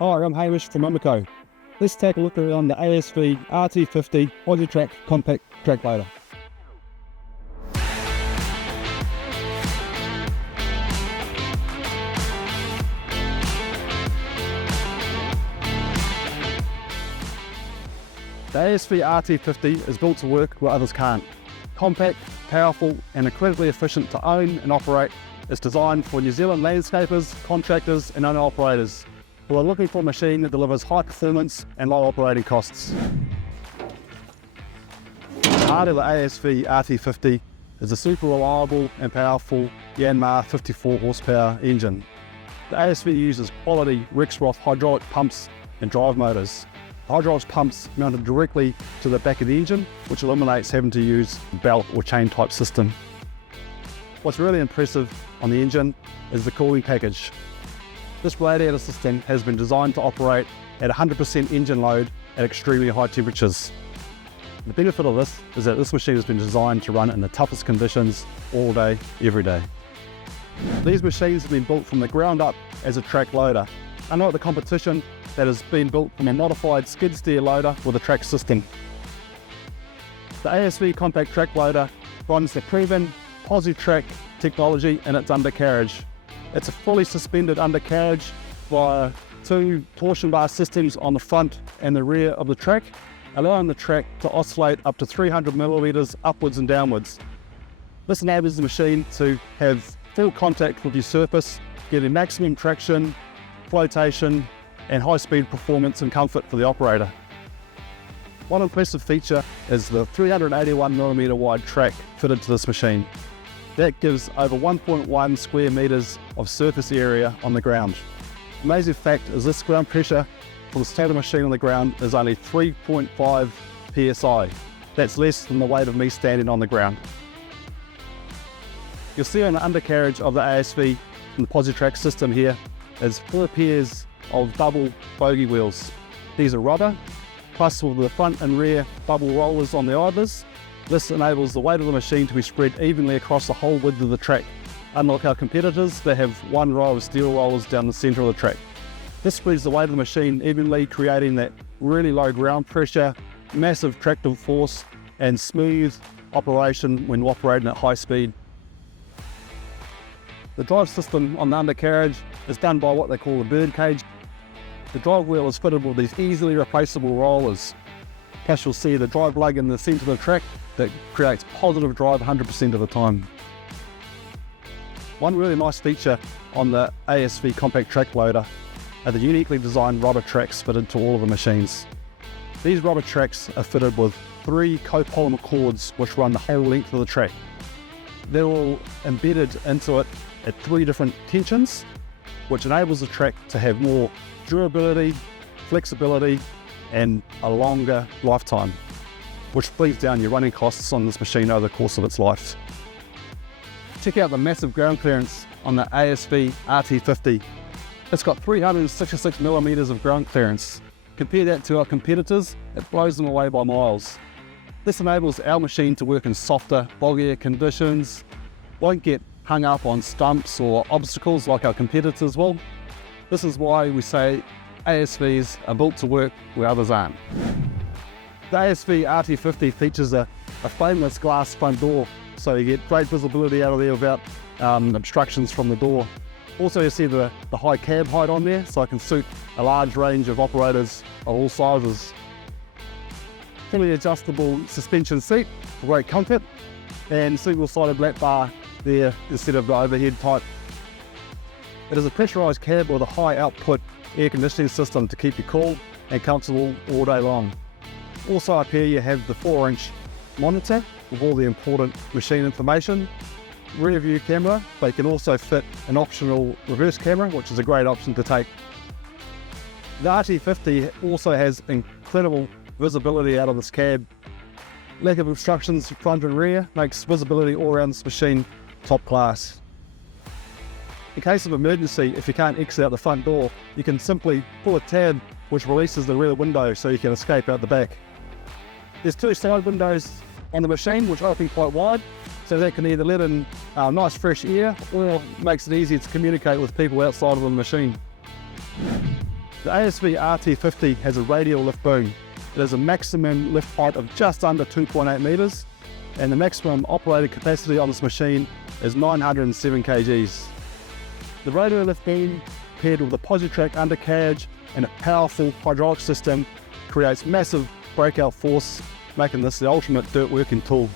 Hi, I'm Hamish from MIMICO. Let's take a look around the ASV RT50 Posi-Track compact track loader. The ASV RT50 is built to work where others can't. Compact, powerful and incredibly efficient to own and operate, it's designed for New Zealand landscapers, contractors and owner-operators who are looking for a machine that delivers high performance and low operating costs. The heart of the ASV RT50 is a super reliable and powerful Yanmar 54 horsepower engine. The ASV uses quality Rexroth hydraulic pumps and drive motors. The hydraulic pumps mounted directly to the back of the engine, which eliminates having to use a belt or chain type system. What's really impressive on the engine is the cooling package. This radiator system has been designed to operate at 100% engine load at extremely high temperatures. The benefit of this is that this machine has been designed to run in the toughest conditions all day, every day. These machines have been built from the ground up as a track loader, unlike the competition that has been built from a modified skid steer loader with a track system. The ASV compact track loader runs the proven Posi-Track technology in its undercarriage. It's a fully suspended undercarriage via two torsion bar systems on the front and the rear of the track, allowing the track to oscillate up to 300 millimeters upwards and downwards. This enables the machine to have full contact with your surface, getting maximum traction, flotation and high-speed performance and comfort for the operator. One impressive feature is the 381mm wide track fitted to this machine. That gives over 1.1 square meters of surface area on the ground. Amazing fact is this ground pressure for the standard machine on the ground is only 3.5 psi. That's less than the weight of me standing on the ground. You'll see on the undercarriage of the ASV and the Posi-Track system here is 4 pairs of double bogey wheels. These are rubber, plus with the front and rear bubble rollers on the idlers. This enables the weight of the machine to be spread evenly across the whole width of the track, unlike our competitors that have one row of steel rollers down the centre of the track. This spreads the weight of the machine evenly, creating that really low ground pressure, massive tractive force and smooth operation when operating at high speed. The drive system on the undercarriage is done by what they call a bird cage. The drive wheel is fitted with these easily replaceable rollers. As you'll see, the drive lug in the centre of the track that creates positive drive 100% of the time. One really nice feature on the ASV compact track loader are the uniquely designed rubber tracks fitted to all of the machines. These rubber tracks are fitted with 3 copolymer cords which run the whole length of the track. They're all embedded into it at 3 different tensions, which enables the track to have more durability, flexibility and a longer lifetime, which brings down your running costs on this machine over the course of its life. Check out the massive ground clearance on the ASV RT50. It's got 366 millimeters of ground clearance. Compare that to our competitors, it blows them away by miles. This enables our machine to work in softer, boggier conditions, won't get hung up on stumps or obstacles like our competitors will. This is why we say ASVs are built to work where others aren't. The ASV RT50 features a frameless glass front door, so you get great visibility out of there without obstructions from the door. Also, you see the high cab height on there, so it can suit a large range of operators of all sizes. Fully adjustable suspension seat for great comfort, and single-sided lap bar there instead of the overhead type. It is a pressurised cab with a high output air conditioning system to keep you cool and comfortable all day long. Also up here you have the 4-inch monitor with all the important machine information, rear view camera, but you can also fit an optional reverse camera, which is a great option to take. The RT50 also has incredible visibility out of this cab. Lack of obstructions front and rear makes visibility all around this machine top class. In case of emergency, if you can't exit out the front door, you can simply pull a tab which releases the rear window so you can escape out the back. There's 2 side windows on the machine which open quite wide, so that can either let in nice fresh air or makes it easier to communicate with people outside of the machine. The ASV RT50 has a radial lift boom. It has a maximum lift height of just under 2.8 metres, and the maximum operated capacity on this machine is 907 kgs. The radial lift boom, paired with a Posi-Track undercarriage and a powerful hydraulic system, creates massive breakout force, making this the ultimate dirt working tool.